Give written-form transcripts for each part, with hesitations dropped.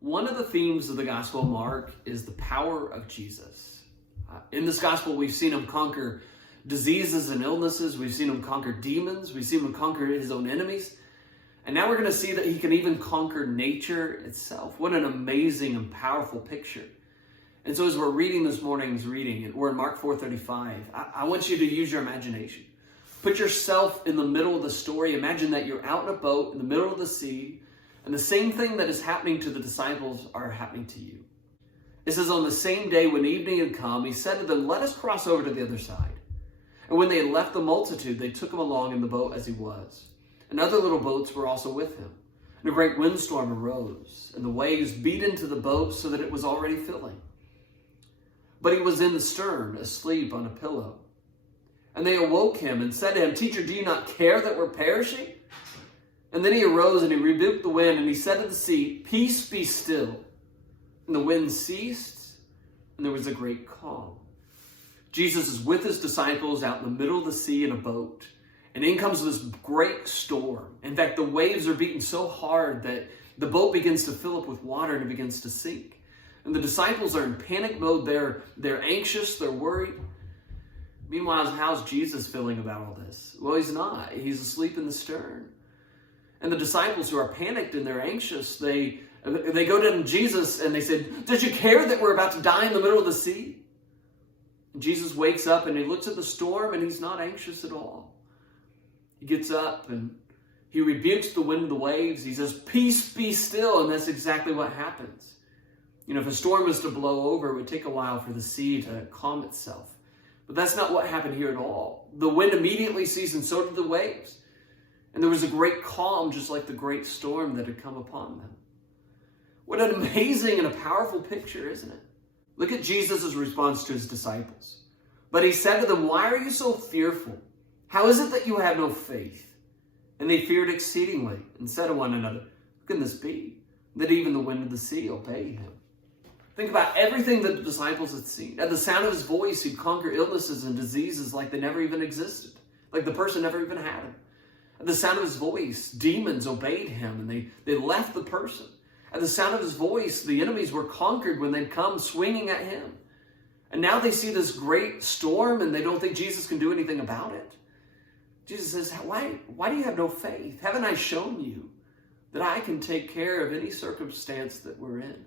One of the themes of the Gospel of Mark is the power of Jesus. In this Gospel, we've seen him conquer diseases and illnesses. We've seen him conquer demons. We've seen him conquer his own enemies. And now we're going to see that he can even conquer nature itself. What an amazing and powerful picture. And so as we're reading this morning's reading, and we're in Mark 4:35, I want you to use your imagination. Put yourself in the middle of the story. Imagine that you're out in a boat in the middle of the sea, and the same thing that is happening to the disciples are happening to you. It says, on the same day when evening had come, he said to them, "Let us cross over to the other side." And when they had left the multitude, they took him along in the boat as he was. And other little boats were also with him. And a great windstorm arose, and the waves beat into the boat so that it was already filling. But he was in the stern, asleep on a pillow. And they awoke him and said to him, "Teacher, do you not care that we're perishing?" And then he arose and he rebuked the wind, and he said to the sea, "Peace, be still." And the wind ceased, and there was a great calm. Jesus is with his disciples out in the middle of the sea in a boat. And in comes this great storm. In fact, the waves are beating so hard that the boat begins to fill up with water and it begins to sink. And the disciples are in panic mode. They're anxious. They're worried. Meanwhile, how's Jesus feeling about all this? Well, he's not. He's asleep in the stern. And the disciples who are panicked and they're anxious, they go to Jesus and they said, "Does you care that we're about to die in the middle of the sea?" And Jesus wakes up and he looks at the storm and he's not anxious at all. He gets up and he rebukes the wind and the waves. He says, "Peace, be still." And that's exactly what happens. You know, if a storm was to blow over, it would take a while for the sea to calm itself. But that's not what happened here at all. The wind immediately ceased and so did the waves. And there was a great calm, just like the great storm that had come upon them. What an amazing and a powerful picture, isn't it? Look at Jesus' response to his disciples. But he said to them, "Why are you so fearful? How is it that you have no faith?" And they feared exceedingly and said to one another, "Who can this be, that even the wind and the sea obey him?" Think about everything that the disciples had seen. At the sound of his voice, he'd conquer illnesses and diseases like they never even existed, like the person never even had them. At the sound of his voice, demons obeyed him and they left the person. At the sound of his voice, the enemies were conquered when they'd come swinging at him. And now they see this great storm and they don't think Jesus can do anything about it. Jesus says, why do you have no faith? Haven't I shown you that I can take care of any circumstance that we're in?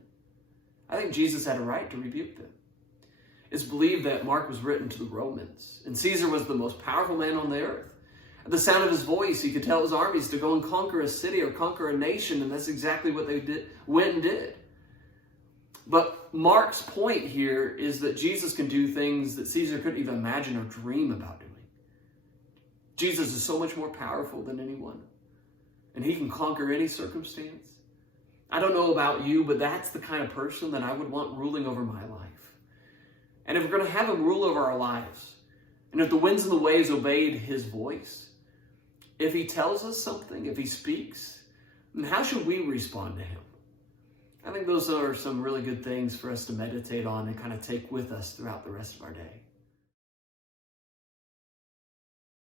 I think Jesus had a right to rebuke them. It's believed that Mark was written to the Romans, and Caesar was the most powerful man on the earth. At the sound of his voice, he could tell his armies to go and conquer a city or conquer a nation, and that's exactly what they went and did. But Mark's point here is that Jesus can do things that Caesar couldn't even imagine or dream about doing. Jesus is so much more powerful than anyone, and he can conquer any circumstance. I don't know about you, but that's the kind of person that I would want ruling over my life. And if we're going to have him rule over our lives, and if the winds and the waves obeyed his voice, if he tells us something, if he speaks, then how should we respond to him? I think those are some really good things for us to meditate on and kind of take with us throughout the rest of our day.